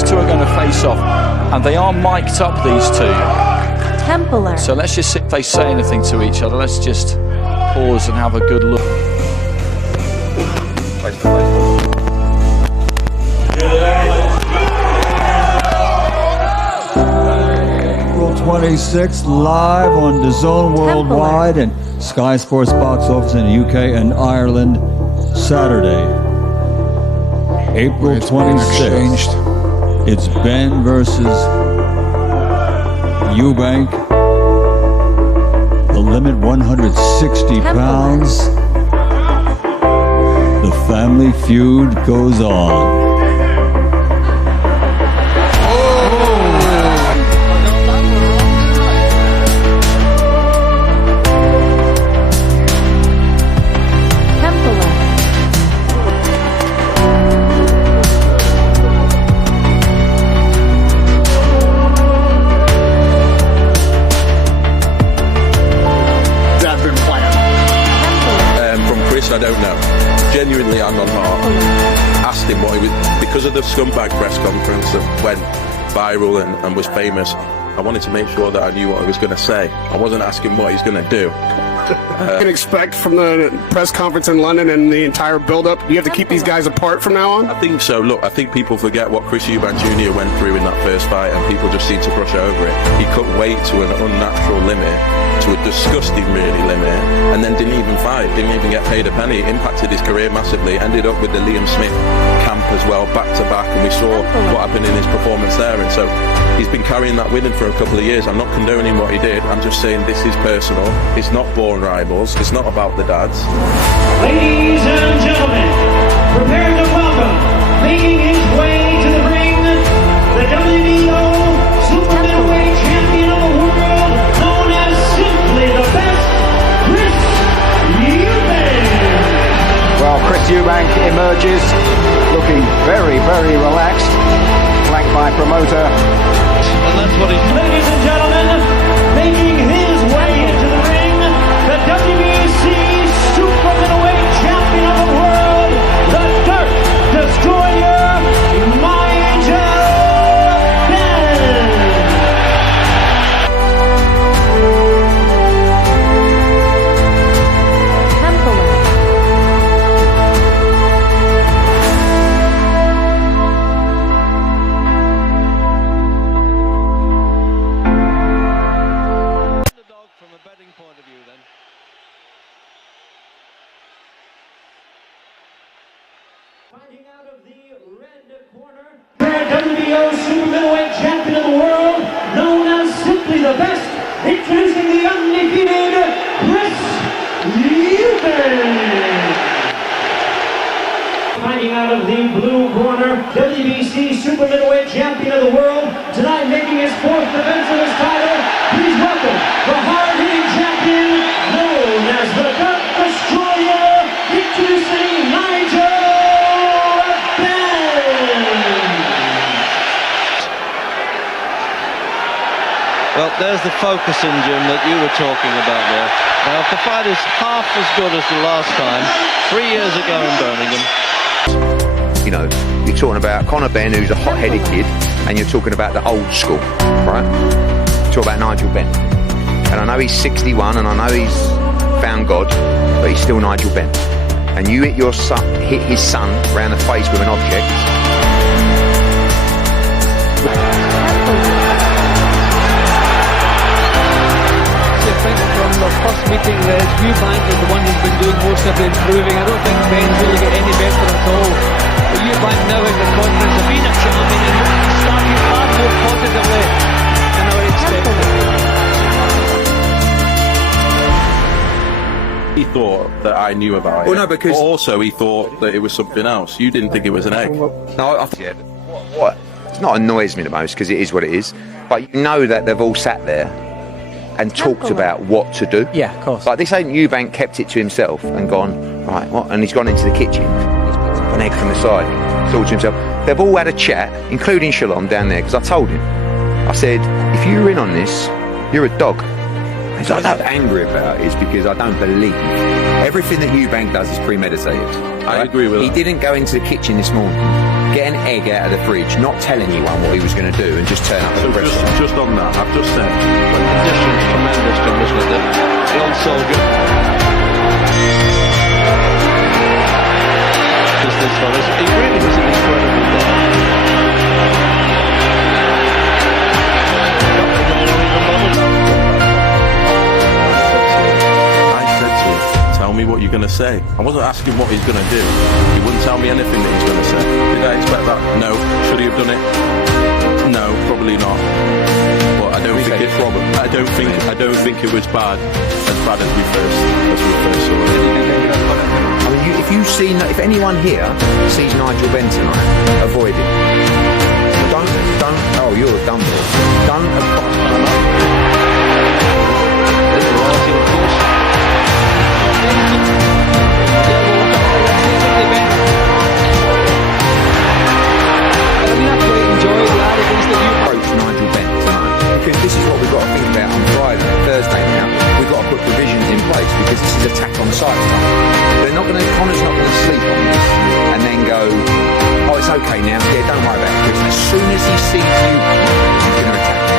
these two are going to face off, and they are mic'd up, these two. Templar. So let's just see if they say anything to each other. Let's just pause and have a good look. April 26th, live on DAZN Worldwide and Sky Sports box office in the UK and Ireland, Saturday, April 26th. It's Benn versus Eubank. The limit 160 pounds. The family feud goes on. I don't know. Genuinely, hand on heart. Asked him what he was, because of the scumbag press conference that went viral and was famous. I wanted to make sure that I knew what I was going to say. I wasn't asking what he's going to do. You can expect from the press conference in London and the entire build-up, you have to keep these guys apart from now on? I think so. Look, I think people forget what Chris Eubank Jr. went through in that first fight, and people just seem to brush over it. He cut weight to an unnatural limit, to a disgusting really limit, and then didn't even fight, didn't even get paid a penny. It impacted his career massively. Ended up with the Liam Smith camp as well, back to back, and we saw what happened in his performance there. And so he's been carrying that with him for a couple of years. I'm not condoning what he did. I'm just saying this is personal. It's not born rivals. It's not about the dads. Ladies and gentlemen, prepare to welcome, making his way to the ring, the WBO Super Middleweight Champion of the world, known as simply the best, Chris Eubank. Well, Chris Eubank emerges looking very, very relaxed, flanked by promoter. And that's what he's... Ladies and gentlemen, making his way into the ring, the WBC Super Middleweight Champion of the world, the Dark Destroyer, Nigel Benn. From a betting point of view, then. Fighting out of the red corner, WBO Super Middleweight Champion of the world, known as simply the best, introducing the undefeated Chris Eubank. Fighting out of the blue corner, WBC Super Middleweight Champion of the world, tonight making his fourth defense of his title, please welcome the hard-hitting champion, known as the Dark Destroyer, introducing Nigel Benn. Well, there's the focusing, Jim, that you were talking about there. Now, if the fight is half as good as the last time, 3 years ago in Birmingham. You know, you're talking about Conor Benn, who's a hot-headed kid, and you're talking about the old school, right? You're talking about Nigel Benn. And I know he's 61, and I know he's found God, but he's still Nigel Benn. And you hit his son round the face with an object. I think from the first meeting that Eubank is the one who's been doing most of the improving. I don't think Benn's really get any better at all. But Eubank now has the confidence of being a champion and starting far more positively than I would expect. He thought that I knew about it. Well, no, because... But also he thought that it was something else. You didn't think it was an egg. No, I think... What? It's not annoys me the most, because it is what it is. But you know that they've all sat there and talked about what to do. Yeah, of course. Like this ain't Eubank kept it to himself and gone, right, what? And he's gone into the kitchen. He's picked up an egg from the side, thought to himself. They've all had a chat, including Shalom down there, because I told him. I said, if you're in on this, you're a dog. He's like, what I'm angry about is because I don't believe everything that Eubank does is premeditated. I agree with He that. didn't go into the kitchen this morning get an egg out of the fridge, not tell anyone what he was going to do, and just turn up at the press. Just on that, I've just said. The conditions tremendous condition of the old soldier. This fellas, he really was an incredible guy. I said to him, tell me what you're going to say. I wasn't asking what he's going to do. He wouldn't tell me anything that he's going to say. Did I expect that? No. Should he have done it? No, probably not. But I don't think it's problem. I don't think it was bad as we first saw it. I mean, if anyone here sees Nigel Benn tonight, avoid him. Don't. Oh, you're a dumb boy. Don't approach him. Liberality, of course. Approach Nigel Benn tonight, because this is what we've got to think about on Friday, Thursday now. We've got to put provisions in place, because this is attack on sight stuff. Conor's not going to sleep on this and then go, oh, it's okay now, yeah, don't worry about it, because as soon as he sees you, he's going to attack you.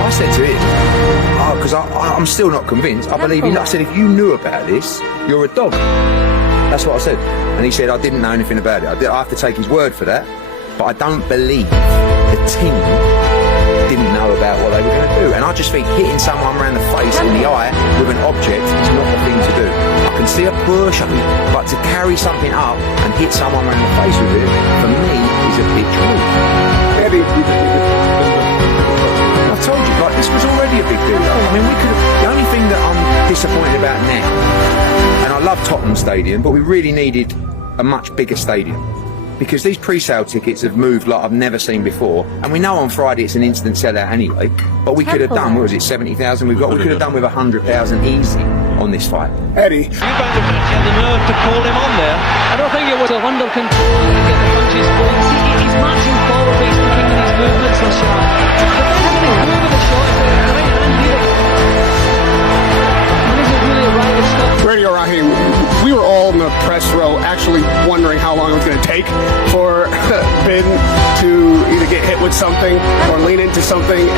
I said to him, because I'm still not convinced. I believe I said, if you knew about this, you're a dog. That's what I said. And he said, I didn't know anything about it. I have to take his word for that. But I don't believe the team didn't know about what they were going to do. And I just think hitting someone around the face in the eye with an object is not the thing to do. I can see a push, but to carry something up and hit someone around the face with it, for me, is a bitch move. I told you, like, this was already a big deal. I mean, the only thing that I'm disappointed about now, and I love Tottenham Stadium, but we really needed a much bigger stadium. Because these pre-sale tickets have moved like I've never seen before, and we know on Friday it's an instant sellout anyway. But we could have done, what was it, 70,000? We could have done with 100,000 easy on this fight. Eddie, Eubank had the nerve to call him on there. I don't think it was a under control and get the punches going. See, he's marching forward, but he's picking his movements are sharp. But then having a move of the shot is the right hand here. And this is really a right stop. Radio Raheem, we were all in the press row actually wondering how long it was going to take for Ben to either get hit with something or lean into something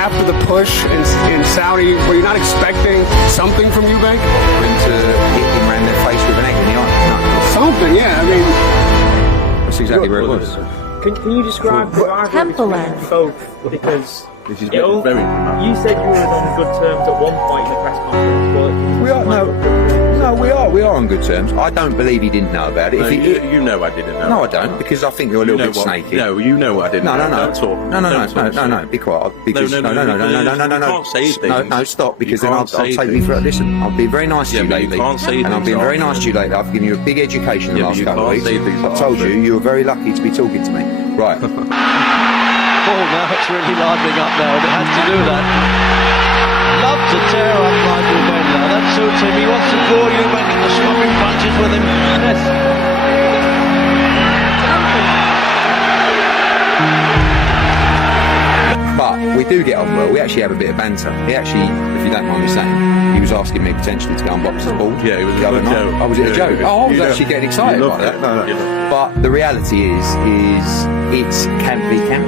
after the push in Saudi. Were you not expecting something from Eubank? To hit him around the face with an egg in the eye. No. Something, yeah. I mean, that's exactly where it was. Can you describe the rivalry between both? Because this is very you said you were on good terms at one point in the press conference, but we are. We are on good terms. I don't believe he didn't know about it. No, you know I didn't know. No, I don't, because I think you're a little bit snaky. No, you know what I didn't know. No. Be quiet. Because no. Can't say things. No, stop. Because then I'll take you through. Listen, I've been very nice to you lately, and I've been very nice to you lately. I've given you a big education the last couple of weeks. I've told you were very lucky to be talking to me. Right. Oh, now it's really livening up now, and it has to do that. Love to tear up Nigel Benn now, that suits him. He wants to draw Eubank into swapping punches with him. Yes. But we do get on well. We actually have a bit of banter. He actually, if you don't mind me saying, he was asking me potentially to go and box the ball. Yeah, it was the other night. Oh, was it a joke? Oh, I was actually getting excited by that. No. But the reality is it's can be can.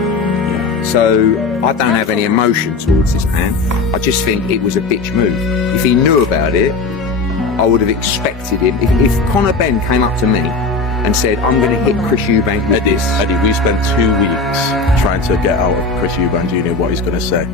So I don't have any emotion towards this man. I just think it was a bitch move. If he knew about it, I would have expected him. If Conor Benn came up to me and said, I'm going to hit Chris Eubank with this. Eddie, we spent 2 weeks trying to get out of Chris Eubank Jr. what he's going to say.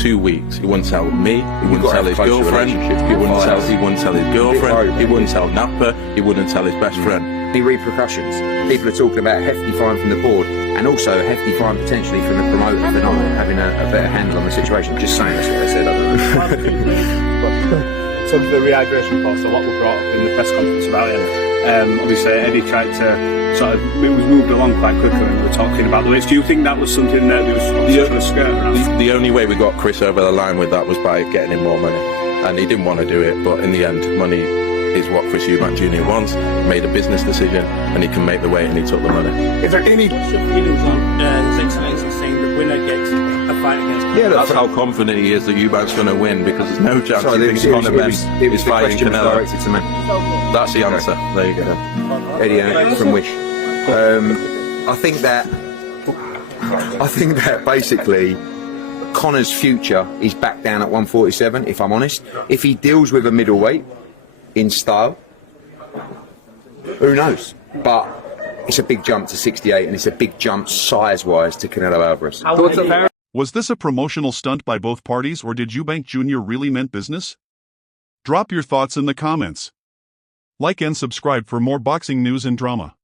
2 weeks. He wouldn't tell me. He wouldn't tell his girlfriend. He wouldn't tell his girlfriend. He wouldn't tell Napa. He wouldn't tell his best friend. Any repercussions? People are talking about a hefty fine from the board, and also a hefty fine potentially from the promoter for not having a better handle on the situation. Just saying, that's what I said. I don't know. So the rehydration course, a lot were brought up in the press conference about it. Obviously, Eddie tried to sort of, it was moved along quite quickly when we were talking about the weights. Do you think that was something that was trying to skirt around? The only way we got Chris over the line with that was by getting him more money, and he didn't want to do it, but in the end, money is what Chris Eubank Jr. wants, made a business decision, and he can make the weight, and he took the money. Is there any... What's your feelings on His Excellency saying the winner gets a fight against Conor? Yeah, that's how confident he is that Eubank's going to win, because there's no chance he thinks Conor Benn is fighting Canelo. That's the answer. There you go. Eddie from Wish. I think that basically Conor's future is back down at 147, if I'm honest. If he deals with a middleweight in style, who knows? But it's a big jump to 68, and it's a big jump size-wise to Canelo Alvarez. Was this a promotional stunt by both parties, or did Eubank Jr. really meant business? Drop your thoughts in the comments. Like and subscribe for more boxing news and drama.